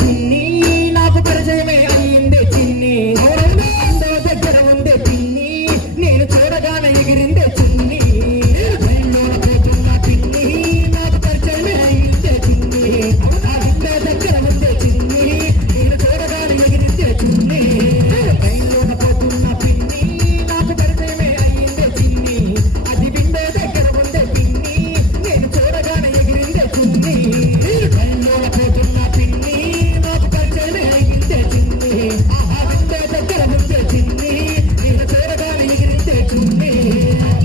చిన్ని నాకు పరిచయమే అయిందే చిన్ని అందరూ దగ్గర ఉందే చిన్ని నేను చూడగానే ఎగిరిందే చిన్ని రైల్లోన పోతున్న చిన్ని నాకు పరిచయమే అయిందే చిన్ని అందరూ దగ్గర ఉందే చిన్ని నేను చూడగానే ఎగిరిందే చిన్ని రైల్లోన పోతున్న పిన్ని నాకు పరిచయమే అయిందే చిన్ని అది బిందే దగ్గర ఉందే పిన్ని నేను చూడగానే ఎగిరిందే చిన్ని రైల్లోన పోతున్న పిన్ని నాకు పరిచయమే అయిందే చిన్ని ఆ బిందే దగ్గర ఉందే చిన్ని నేను చూడగానే ఎగిరిందే చిన్ని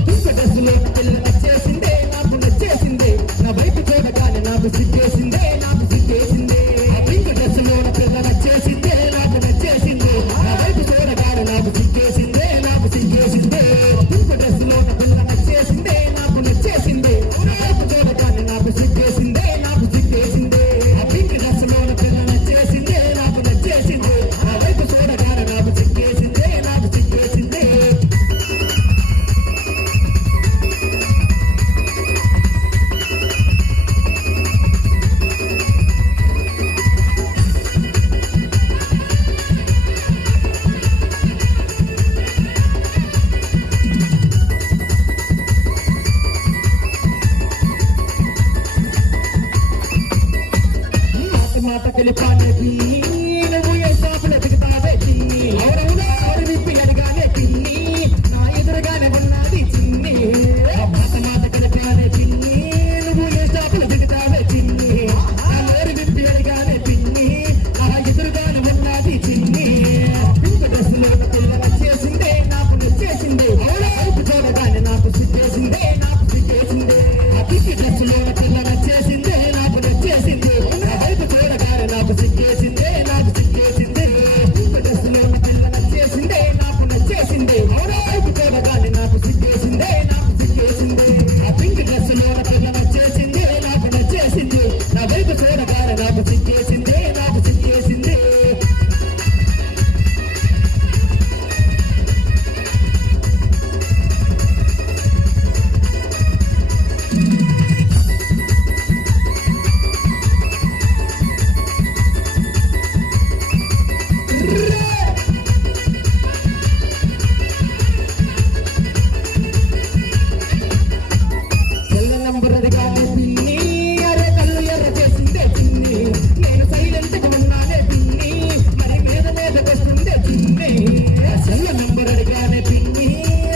దుఃఖ దశలో పిల్ల నచ్చేసిందే నాకు నచ్చేసిందే నా వైపు చూడగానే నాకు సిగ్గేసిందే నాకు సిగ్గేసిందే ఆ పింక్ దశలో పిల్ల నచ్చేసిందే నాకు నచ్చేసిందే నా వైపు చూడగానే నాకు సిగ్గేసిందే నాకు సిగ్గేసిందే దుఃఖ దశలో పిల్ల నచ్చేసిందే నాకు నచ్చేసిందే నా వైపు చూడగానే నాకు సిగ్గేసిందే నాకు సిగ్గేసిందే ఆ పింక్ దశలో పిల్ల నచ్చేసిందే నాకు నచ్చేసిందే నా వైపు చూడగానే నాకు సిగ్గేసిందే నాకు సిగ్గేసిందే మాట కలిపానే పిన్ని నువ్వు ఏ షాపులో ఎదుగుతావే చిన్ని ఎవరెవరో విప్పి అడగానే పిన్ని నా ఎదురుగానే ఉన్నది చిన్ని మాట కలిపానే పిన్ని నువ్వు ఏ షాపులో ఎదుగుతావే చిన్ని నా నోరు విప్పి అడగానే పిన్ని నా ఎదురుగానే ఉన్నది చిన్ని పింక్ డ్రెస్సులో పిల్ల నచ్చేసిందే నాకు నచ్చేసిందే వైపు చూడగానే నాకు సిగ్గేసిందే నాకు సిగ్గేసిందే ఆ పింక్ డ్రెస్సులో పిల్ల నచ్చేసిందే నాకు నచ్చేసిందే నా వైపు చూడగానే నాకు సిగ్గేసిందే నాకు సిగ్గేసిందే పింక్ డ్రెస్సులో పిల్ల నచ్చేసిందే నాకు నచ్చేసిందే వైపు చూడగానే నాకు సిగ్గేసిందే నాకు సిగ్గేసిందే ఆ పింక్ డ్రెస్సులో పిల్ల నచ్చేసిందే నాకు నచ్చేసిందే నా వైపు చూడగానే నాకు సిగ్గేసిందే నాకు సిగ్గేసిందే తెల్ల నంబర్ అడిగానే పిన్ని అరే కళ్ళు ఎర్ర చేసిందే చిన్ని నేను సైలెంట్గా ఉన్నానే పిన్ని మరి మీద వస్తుందే చిన్ని తెల్ల నంబర్ అడిగానే పిన్ని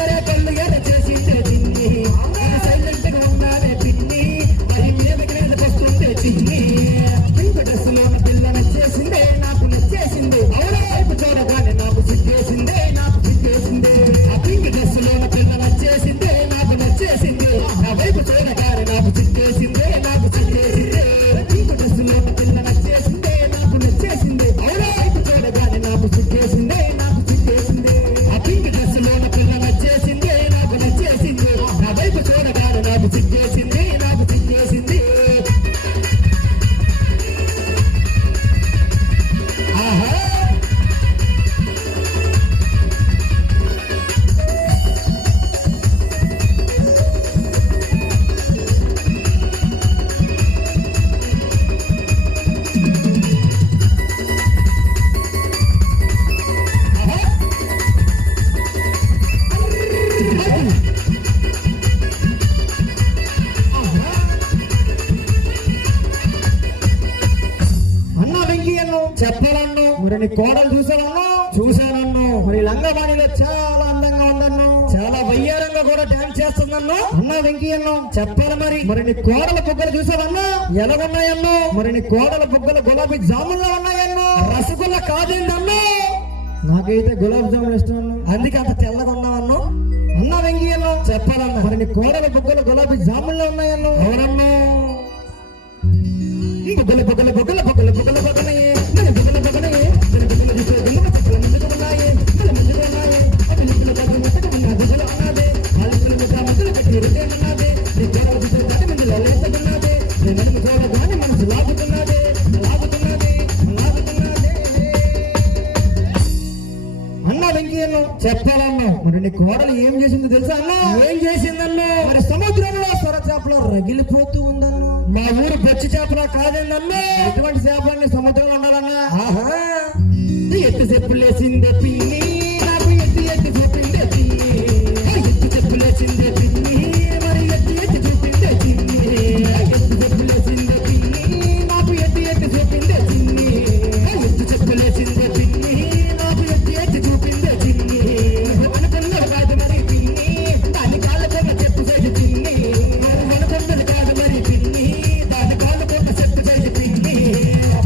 అరే కళ్ళు ఎర్ర చేసిందే చిన్ని నేను సైలెంట్గా ఉన్నానే పిన్ని మరి మీద వస్తుందే చిన్ని పింక్ డ్రెస్సులో పిల్ల నచ్చేసిందే నాకు నచ్చేసిందే వైపు చూడగానే నాకు సిగ్గేసిందే నాకు సిగ్గేసిందే ఆ పింక్ డ్రెస్సులో పిల్ల నచ్చేసిందే నాకు నచ్చేసిందే నా వైపు చూడగానే నాకు సిగ్గేసిందే నాకు సిగ్గేసిందే పింక్ డ్రెస్సులో పిల్ల నచ్చేసిందే నాకు నచ్చేసిందే వైపు చూడగానే నాకు సిగ్గేసిందే నాకు సిగ్గేసిందే ఆ పింక్ డ్రెస్సులో పిల్ల నచ్చేసిందే నాకు నచ్చేసిందే నా వైపు చూడగానే నాకు సిగ్గేసిందే నాకు సిగ్గేసిందే ఆహా అన్న వెంకీ అన్ను చెప్పాలన్ను మరి నీ కోడలు చూసానన్ను మరి లంగవాణిలో చాలా అందంగా ఉందన్ను చాలా వయ్యారంగా కూడా డాన్స్ చేస్తుందన్ను అన్న వెంకీ అన్ను చెప్పాలి మరి నీ కోడల బుగ్గలు చూసావన్నా ఎలా ఉన్నాయన్ను మరి నీ కోడల బుగ్గలు గులాబీ జాముల్లో ఉన్నాయన్ను రసగుల్లా కాదేందన్ను నాకైతే గులాబీ జాములు ఇష్టం అన్ను అందుకే అంత తెల్లగా ఉన్నావన్ను అన్న వెంకీ అన్ను చెప్పాలన్నా మరి నీ కోడల బుగ్గలు గులాబీ జాముల్లో ఉన్నాయన్ను ఎవరన్ను బుగ్గలు బుగ్గలు బుగ్గలు బుగ్గలు బుగ్గలు బుగ్గలే బుగ్గలు బుగ్గలే బుగ్గలు చూసే గుళ్ళు బుగ్గలు ముందుకు ఉన్నాయి ముందుకు ఉన్నాయి అవి లిప్పులు బుగ్గలు ముట్టకు ఉన్న బుగ్గలు ఉన్నదే ఆ లిప్పులు ముద్ర మధ్యలో కట్టి ఇరుకే ఉన్నదే నీ గొడవ చూసే దాని మందిలో లేస్తున్నదే నీ నడుము చూడగానే మనసు లాగుతున్నదే లాగుతున్నదే లాగుతున్నదే అన్న వెంకయ్యను చెప్పాలన్నా మరి నీ కోడలు ఏం చేసిందో తెలుసా అన్న ఏం చేసిందన్నా మరి సముద్రంలో సొర చేపలో రగిలిపోతూ ఉందన్నా మా ఊరు బొచ్చి చేపలా కాదేందన్నా ఎటువంటి చేపలన్నీ సముద్రంలో ఉండాలన్నా చెప్పులేసిందే పిన్ని నాకు ఎత్తి ఎత్తి చూపిందే చిన్ని ఎత్తి చెప్పులేసిందే పిన్ని మరి ఎత్తి ఎత్తి చూపిందే చిన్ని ఎత్తి చెప్పులేసిందే పిన్ని నాకు ఎత్తి ఎత్తి చూపిందే చిన్ని ఎత్తి చెప్పులేసిందే పిన్ని నాకు ఎత్తి ఎత్తి చూపిందే చిన్ని అనుకున్నది కాదు మరి పిన్ని దాని కాళ్ళకున్న చెప్పు సైజు పిన్ని అనుకున్నది కాదు మరి పిన్ని దాని కాళ్ళకున్న చెప్పు సైజు పిన్ని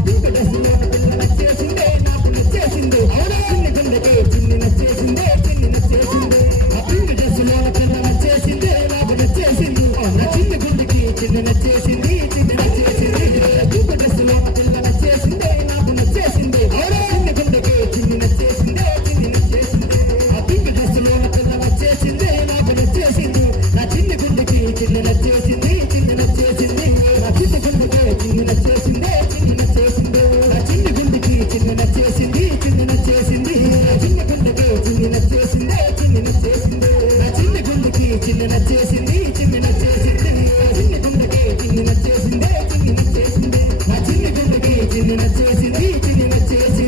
పింక్ డ్రెస్ లో పిల్ల నచ్చేసిందే నాకు నచ్చేసింది అవునా చిన్ని గుండెకే చిన్ని నచ్చేసిందే చిన్ని నచ్చేసిందే ఆ పింక్ డ్రెస్ లో పిల్ల నచ్చేసిందే నాకు నచ్చేసింది నా చిన్ని గుండెకి చిన్ని నచ్చేసింది చిన్ని నచ్చేసింది పింక్ డ్రెస్ లో పిల్ల నచ్చేసిందే నాకు నచ్చేసింది అవునా చిన్ని గుండెకి చిన్ని నచ్చేసిందే చిన్ని నచ్చేసింది ఆ పింక్ డ్రెస్ లో పిల్ల నచ్చేసిందే నాకు నచ్చేసింది నా చిన్ని గుండెకి చిన్ని నచ్చేసింది చిన్ని నచ్చేసింది నా చిన్ని గుండెకి చిన్ని నచ్చేసిందే చిన్ని నచ్చేసింది నా చిన్ని గుండెకి చిన్ని నచ్చేసింది చిన్ని నచ్చేసింది నా చిన్ని గుండెకి చిన్ని నచ్చేసిందే చిన్ని నచ్చేసింది నా చిన్ని గుండెకి చిన్ని నచ్చేసింది చిన్ని నచ్చేసింది చిన్ని గుండెకి చిన్ని నచ్చేసిందే చిన్ని నచ్చేసింది నా చిన్ని గుండెకి చిన్ని నచ్చేసింది చిన్ని నచ్చేసింది